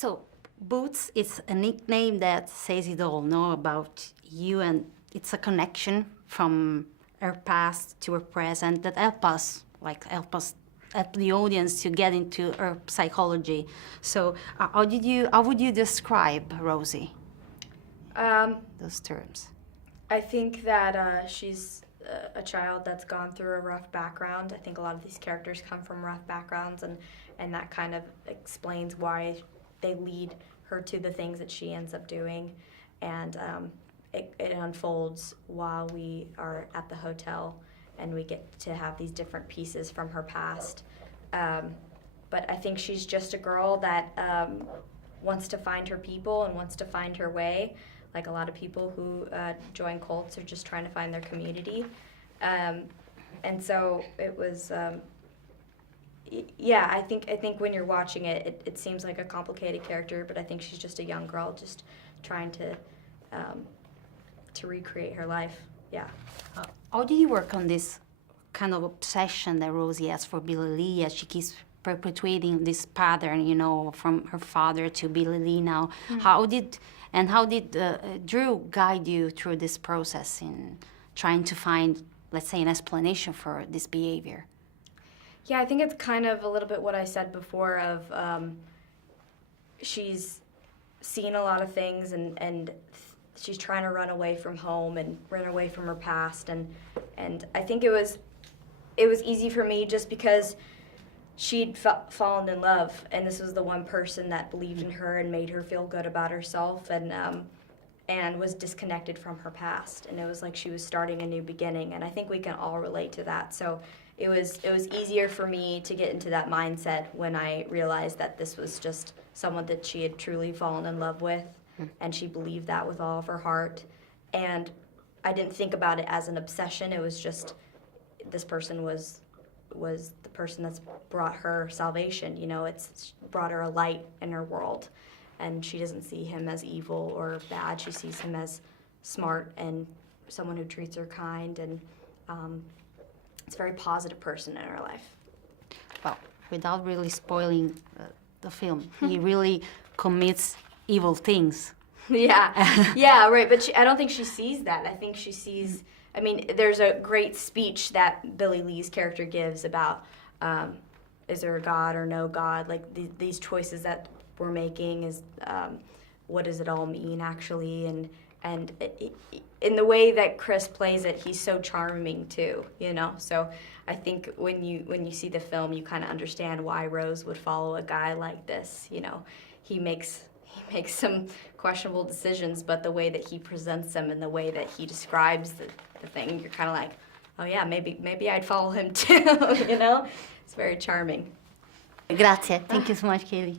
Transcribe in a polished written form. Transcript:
So, Boots is a nickname that says it all, no, about you, and it's a connection from her past to her present that help us help the audience to get into her psychology. So, how would you describe Rosie? Those terms. I think that she's a child that's gone through a rough background. I think a lot of these characters come from rough backgrounds, and that kind of explains why they lead her to the things that she ends up doing. And it unfolds while we are at the hotel, and we get to have these different pieces from her past. But I think she's just a girl that wants to find her people and wants to find her way. Like a lot of people who join cults are just trying to find their community. And so it was, yeah, I think when you're watching it, it seems like a complicated character, but I think she's just a young girl just trying to recreate her life. Yeah. How did you work on this kind of obsession that Rosie has for Billy Lee, as she keeps perpetuating this pattern, you know, from her father to Billy Lee now? Mm-hmm. How did Drew guide you through this process in trying to find, let's say, an explanation for this behavior? Yeah, I think it's kind of a little bit what I said before of she's seen a lot of things and she's trying to run away from home and run away from her past, and I think it was easy for me just because she'd fallen in love, and this was the one person that believed in her and made her feel good about herself, and was disconnected from her past, and it was like she was starting a new beginning, and I think we can all relate to that. So it was easier for me to get into that mindset when I realized that this was just someone that she had truly fallen in love with, and she believed that with all of her heart, and I didn't think about it as an obsession. It was just this person was the person that's brought her salvation. You know, it's brought her a light in her world, and she doesn't see him as evil or bad. She sees him as smart and someone who treats her kind, and it's a very positive person in her life. Well, without really spoiling the film, he really commits evil things. Yeah, yeah, right. But I don't think she sees that. I think she sees. I mean, there's a great speech that Billy Lee's character gives about is there a God or no God? Like these choices that we're making is what does it all mean actually? And in the way that Chris plays it, he's so charming too, you know. So I think when you see the film, you kind of understand why Rose would follow a guy like this. You know, he makes some questionable decisions, but the way that he presents them and the way that he describes the thing, you're kind of like, oh yeah, maybe I'd follow him too, you know? It's very charming. Grazie. Thank you so much, Cailee.